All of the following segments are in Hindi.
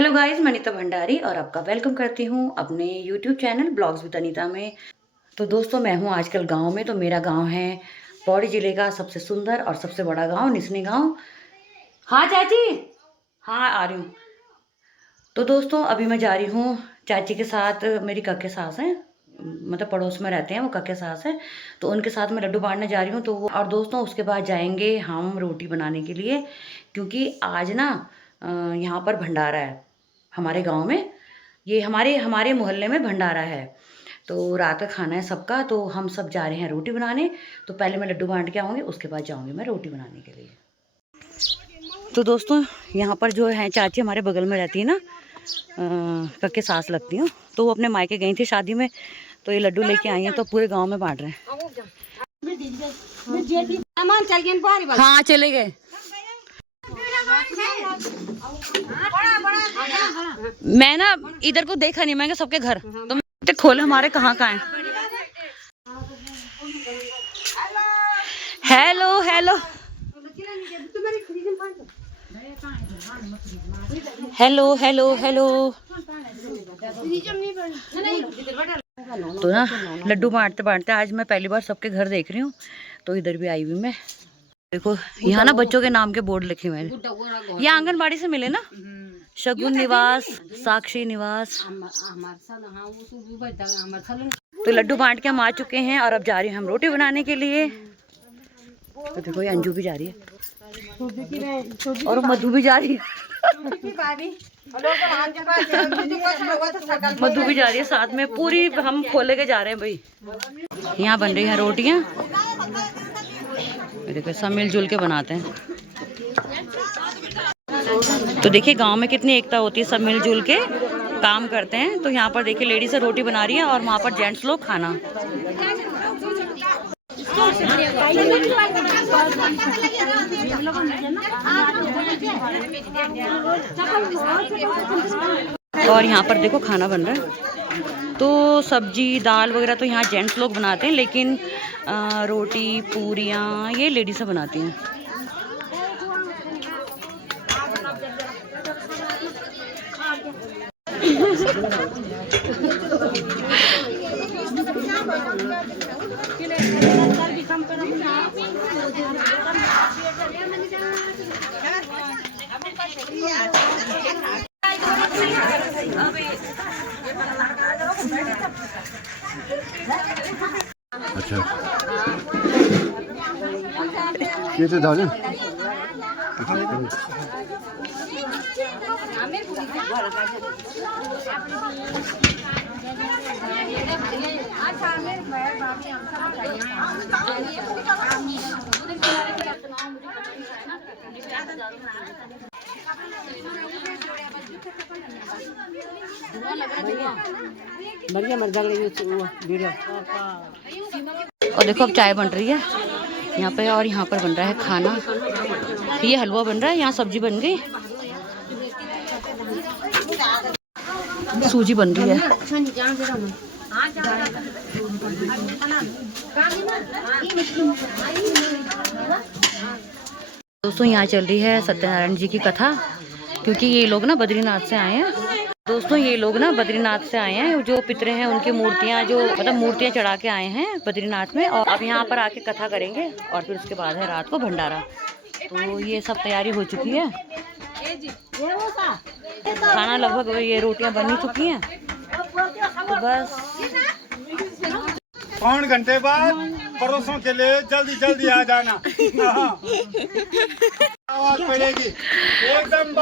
हेलो गाइस, मैं अनीता भंडारी और आपका वेलकम करती हूँ अपने YouTube channel blogs with Anita में। तो दोस्तों, मैं हूँ आजकल गांव में। तो मेरा गांव है पौड़ी जिले का सबसे सुंदर और सबसे बड़ा गांव, निसनी गांव। हाँ चाची, हाँ आ रही हूँ। तो दोस्तों, अभी मैं जा रही हूँ चाची के साथ। मेरी कक्के सास हैं, मतलब पड़ोस में रहते हैं, वो कक्के सास हैं। तो उनके साथ मैं लड्डू बांटने जा रही हूँ। तो वो और दोस्तों, उसके बाद जाएंगे हम रोटी बनाने के लिए, क्योंकि आज ना यहाँ पर भंडारा है हमारे गांव में। ये हमारे हमारे मोहल्ले में भंडारा है। तो रात का खाना है सबका, तो हम सब जा रहे हैं रोटी बनाने। तो पहले मैं लड्डू बांट के आऊँगी, उसके बाद जाऊँगी मैं रोटी बनाने के लिए। तो दोस्तों, यहाँ पर जो है चाची हमारे बगल में रहती है ना, कक्के सास लगती हूँ। तो वो अपने मायके गई थी शादी में, तो ये लड्डू लेके आई हैं, तो पूरे गांव में बांट रहे हैं। हाँ चले गए। मैं ना इधर को देखा नहीं, मैं सबके घर तो खोले हमारे कहाँ कहाँ हैं। Hello hello hello hello hello. तो ना लड्डू बांटते बांटते आज मैं पहली बार सबके घर देख रही हूँ। तो इधर भी आई हुई मैं। देखो यहाँ ना बच्चों के नाम के बोर्ड लिखे हुए हैं। ये आंगनबाड़ी से मिले ना, शगुन निवास, साक्षी निवास। तो लड्डू बांट के हम आ चुके हैं और अब जा रही हैं हम रोटी बनाने के लिए। तो देखो ये अंजू भी जा रही है और मधु भी जा रही है। मधु भी जा रही है साथ में, पूरी हम खोले के जा रहे हैं भाई। यहाँ बन रही हैं रोटियाँ। देखो सब मिलजुल के बनाते हैं। तो देखिए गांव में कितनी एकता होती है, सब मिलजुल के काम करते हैं। तो यहाँ पर देखिए लेडीज रोटी बना रही है और वहाँ पर जेंट्स लोग खाना। और यहाँ पर देखो खाना बन रहा है। तो सब्जी दाल वगैरह तो यहाँ जेंट्स लोग बनाते हैं, लेकिन रोटी पूरियाँ ये लेडीज़ बनाती हैं। अच्छा ये तो दाल बढ़िया मर वीडियो। और देखो अब चाय बन रही है यहाँ पे, और यहाँ पर बन रहा है खाना। ये हलवा बन रहा है, यहाँ सब्जी बन गई, सूजी बन रही है। दोस्तों यहाँ चल रही है सत्यनारायण जी की कथा, क्योंकि ये लोग ना बद्रीनाथ से आए हैं। दोस्तों ये लोग ना बद्रीनाथ से आए हैं, जो पितरे हैं उनकी मूर्तियाँ, जो मतलब मूर्तियाँ चढ़ा के आए हैं बद्रीनाथ में, और अब यहाँ पर आके कथा करेंगे और फिर उसके बाद है रात को भंडारा। तो ये सब तैयारी हो चुकी है, खाना लगभग ये रोटियाँ बन ही चुकी हैं। तो बस 5 घंटे बाद पड़ोसों के लिए जल्दी जल्दी आ जाना। आवाज पड़ेगी एकदम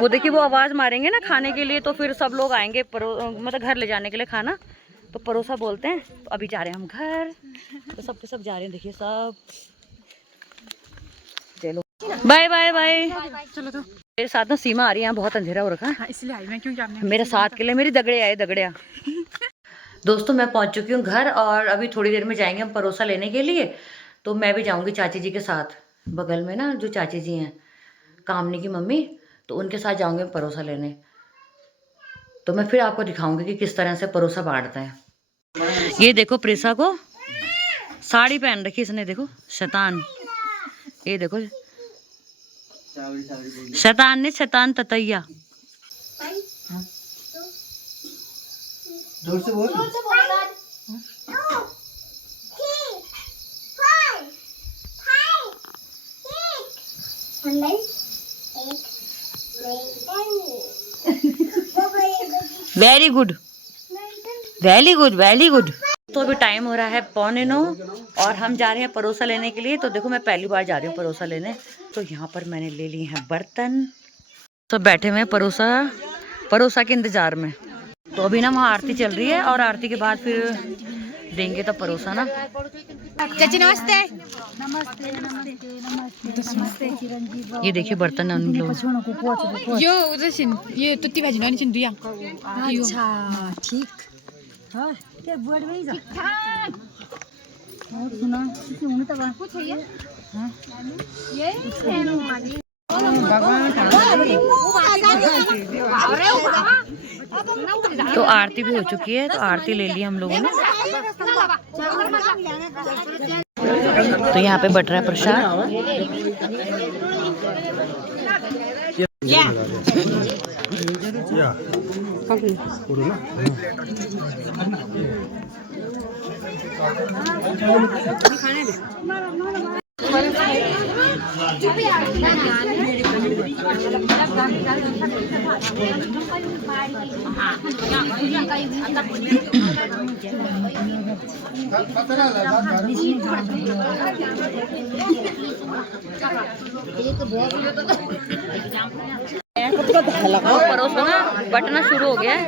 वो देखिए वो आवाज मारेंगे ना खाने के लिए, तो फिर सब लोग आएंगे मतलब घर ले जाने के लिए खाना। तो पड़ोसा बोलते हैं। तो अभी जा रहे हैं हम घर, तो सबके सब जा रहे हैं। देखिए सब चलो बाय बाय बाय। चलो तो मेरे साथ ना सीमा आ रही है, यहाँ बहुत अंधेरा हो रखा है। हाँ, इसलिए आई मैं, क्योंकि आपने मेरे साथ के लिए मेरी दगड़े आए दगड़िया। दोस्तों मैं पहुंच चुकी हूँ घर, और अभी थोड़ी देर में जाएंगे हम परोसा लेने के लिए। तो मैं भी जाऊंगी चाची जी के साथ, बगल में ना जो चाची जी हैं कामनी की मम्मी, तो उनके साथ जाऊंगे परोसा लेने। तो मैं फिर आपको दिखाऊंगी कि किस तरह से परोसा बांटते हैं। ये देखो प्रेसा को साड़ी पहन रखी इसने, देखो शैतान। ये देखो शैतान ने शैतान ततैया। जोर से बोल। Very good very good very good. तो अभी टाइम हो रहा है 8:45 और हम जा रहे हैं परोसा लेने के लिए। तो देखो मैं पहली बार जा रही हूँ परोसा लेने। तो यहाँ पर मैंने ले लिए हैं बर्तन। तो बैठे हुए हैं परोसा के इंतजार में। तो अभी ना वहाँ आरती चल रही है और आरती के बाद फिर देंगे तो परोसा ना। चाची नमस्ते। ये देखिए बर्तन उन लोग। यो उधर से ये तुत्ती भाजी नहीं चिंदू या। अच्छा ठीक हाँ क्या बोर्ड में ही जा और सुना किसी उन्हें तब कुछ है हाँ ये तो आरती भी हो चुकी है। तो आरती ले ली हम लोगों ने। तो यहाँ पे बट रहा है प्रसाद। परोसा ना बटना शुरू हो गया है।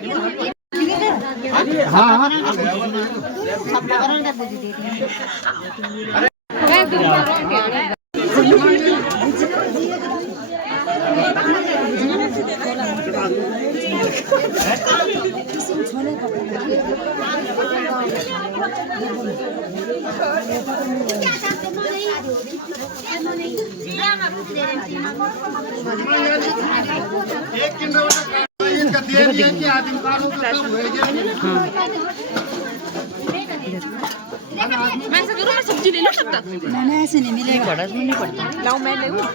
एक किलो इनका दे दिया कि आदमी कारो तो मैं ऐसा करूँ मैं सब्जी ले लूँ तब तक। मैंने ऐसे नहीं मिलेगा बड़ा नहीं पड़ता। लाओ मैं ले लूँ।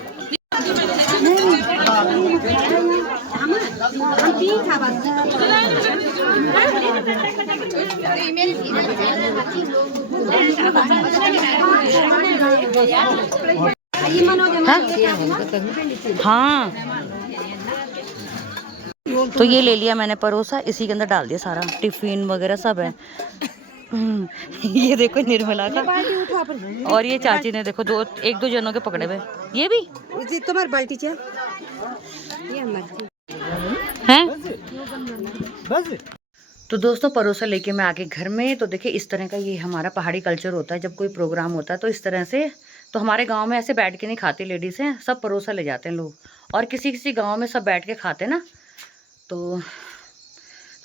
हाँ तो ये ले लिया मैंने परोसा। इसी के अंदर डाल दिया सारा टिफिन वगैरह सब है। ये देखो निर्मला का और ये चाची ने देखो एक दो जनों के पकड़े हुए। ये भी तुम्हारी बाल्टी चाहिए हैं। तो दोस्तों परोसा लेके मैं आके घर में। तो देखिए इस तरह का ये हमारा पहाड़ी कल्चर होता है। जब कोई प्रोग्राम होता है तो इस तरह से। तो हमारे गांव में ऐसे बैठ के नहीं खाते लेडीज़ हैं, सब परोसा ले जाते हैं लोग। और किसी किसी गांव में सब बैठ के खाते ना। तो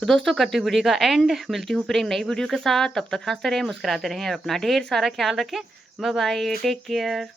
दोस्तों करती हूँ वीडियो का एंड। मिलती हूँ फिर एक नई वीडियो के साथ। तब तक हंसते रहें, मुस्कुराते रहें और अपना ढेर सारा ख्याल रखें। Bye bye, take care.